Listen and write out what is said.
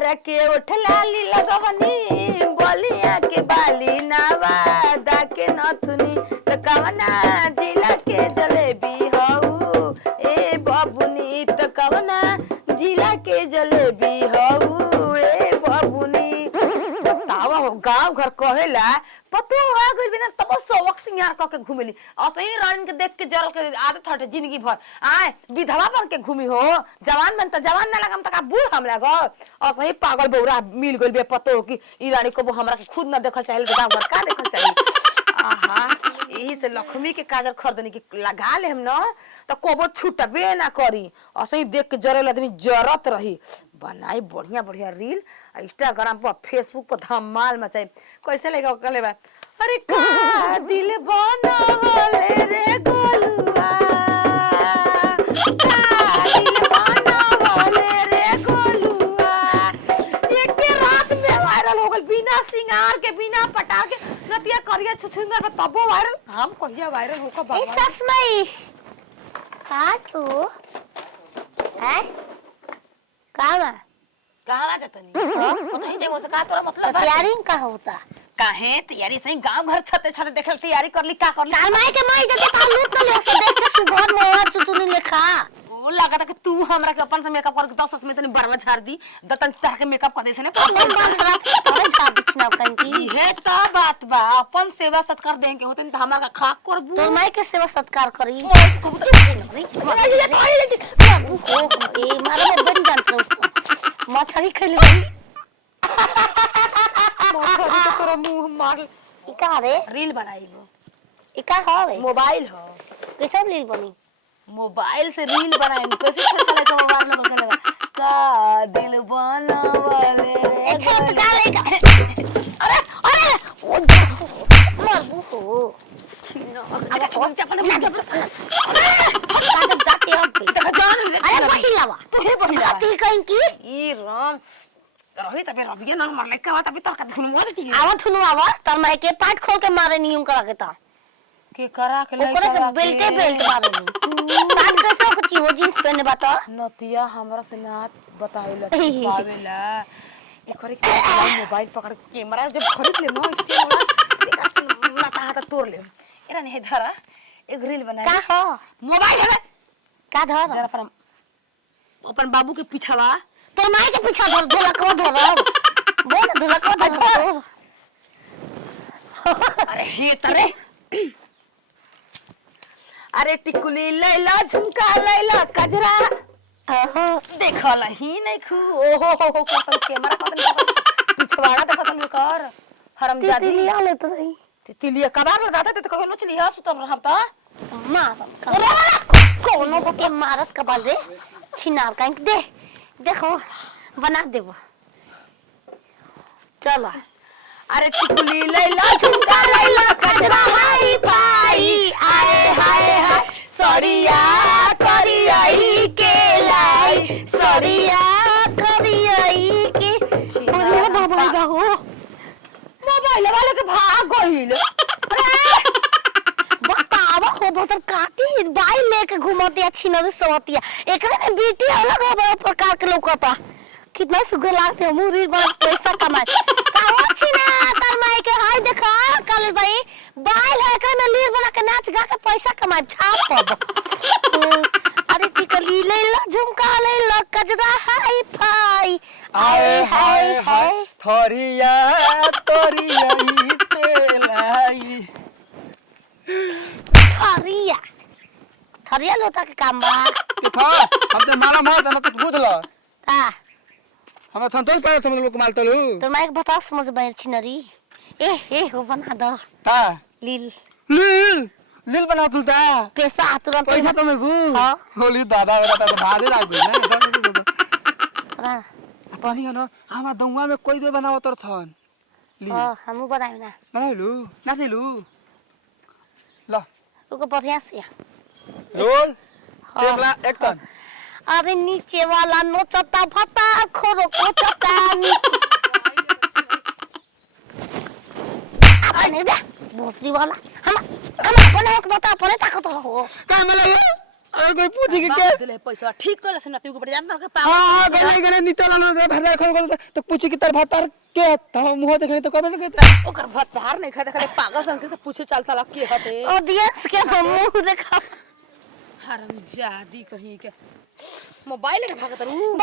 आरा के उठलाली लगवनी बोलिया के बाली नवादा के नथुनी त कवना जिला के जलेबी हऊ ए बबुनी त कवना जिला के जलेबी हऊ ए बबुनी। बतावा हो गांव घर कहेला पतो आ गइल बिना तब सवक सिंगार क के घुमेली असही रानी के देख के जरल के आदत हटे जिंदगी भर आए विधवा बन के घूमी हो जवान बन त जवान ना लगम त का बूढ़ हम लागो असही पागल बौरा मिल गइल बे पतो कि ई रानी को हमरा के खुद ना देखल चाहिए गांव घर का देखल चाहिए। आहा यही से लक्ष्मी के काजल खरीदने की लगा ले हम न तो कोबो छूटबे ना करी असही देख के जरल आदमी जरत रही। बनाई बढ़िया बढ़िया रील इंस्टाग्राम पर फेसबुक पर धमाल मचाई कैसे लगा कहले बा अरे का दिल बनावले रे गोलुआ का दिल बनावले रे गोलुआ एक रात में वायरल हो गल बिना सिंगार के बिना पटार के नतिया करिया छुछुंदर में तबो वायरल हम कहिया वायरल होका बाबा। ए ससमई का तू हैं कावा कहां जातनी कतई जेबो से का तोरा मतलब तैयारी का होता काहे तैयारी सही गांव घर छते छते देखल तैयारी करली का करली तार माई के माई जते ता लूट ले से देख के सुघर मोहर चुचुनी लेखा ओ लागत कि तू हमरा के अपन से मेकअप करके 10 में तनी बरवा झाड़ दी दतन तार के मेकअप कर देसे ने अपन बात रात करे छाप दिखना कंकी ये त बात बा अपन सेवा सत्कार दें के होतन त हमरा का खाक करबू तोर माई के सेवा सत्कार करी ये तो ए मारे में बड़ी जानत रहो मछली खेले भाई मछली तो तोरा मुंह मार ई का रे रील बनाईबो ई का हवे मोबाइल हो कैसे रील बनी मोबाइल से रील बनाएंगे कैसे चलता है मोबाइल में कहने लगा का दिल बनावले रे छत का लेगा अरे अरे ओ मार बुको छीना अरे फोन चपल जाते हम पे तक जान ले अरे पहिलावा तू हे पहिला ती कहीं की ई राम रही तबे रबिया ना मार ले का तबे तक धुन मार की आवा थुनु आवा तर मैं के पाट खोल के मारे नियम करा के ता के करा के ओकरे के बेल्टे बेल्ट मारे साथ कैसे कुछ हो जींस पहने बता नतिया हमरा से ना बतावेला पावेला एकरे के मोबाइल पकड़ कैमरा जब खरीद ले ना स्टैंड वाला एक से नाटा हाथ तोड़ ले एरा नहीं धरा एक रील बना का हो मोबाइल है का धर जरा पर अपन बाबू के पीछावा तोर माई के पीछा धर ढोला को धर बोल ढोला को धर अरे हे तरे अरे टिकुली लैला झुमका लैला कजरा देखला ही नहीं खू ओहो हो कतन कैमरा कतन पिछवाड़ा देखतन कर हरामजादी तितलिया ले तो रही तितलिया कबार लगाता तो कहो नचली हा सुतम रहब त मार कोनो को के मारस का बाल रे छिनार काई दे देखो बना देबो चलो अरे टिकुली लैला झुमका लैला कजरा हाय भाई आए हाय हाय सड़िया करियाई के लाई सरिया करियाई के अरे बाबा हो मोबाइल वाले के भाग गइल बतावा हो भतर काटी बाई लेके घुमते अच्छी नदी सोतिया एकरे में बीटी अलग हो बड़ा प्रकार के लौकता कितना सुगर लागते हम रील बना पैसा कमाए काहो छिना तार माई के हाय देखा कल भाई बाल है एकरे में रील बना के नाच गा के पैसा कमाए छाप अरे टिकली ले ला झुमका ले ला कजरा हाय फाई आए हाय हाय थरिया तोरियाई तेलाई थरिया थरिया लोटा के काम बा के था हम ते माला मार ना तो बुझ ल ता हम संतोष पाए तुम लोग माल तलू तो मैं एक बता समझ बैठ छिनरी ए हो बना दो ता लील लील लील बना तुलता पैसा तुरंत पैसा तो मैं बू हां होली दादा बेटा तो भादे लाग गई ना हां पानी है ना हमरा दउवा में कोई दे बनावत तर थन ली हमू बनाई ना बनाइलु ना दिलु ल ओको बढ़िया से रोल टेबला एक टन अरे नीचे वाला नोचता फटा खोरो कोचता अपने दे भोसड़ी वाला हम अपने एक बता अपने ताकत हो का मिला ये और कोई पूछी के बाप दिले पैसा ठीक कर से ना तू ऊपर जान के पागल हां गने गने नितला न भर खोल तो पूछी कि तार भतार के त मुंह देखे तो कबे न कहते ओकर भतार नहीं खा देखले पागल सन के से पूछे चलता ला के हटे ऑडियंस के मुंह देखा हरामजादी कहीं के मोबाइल के भागत रू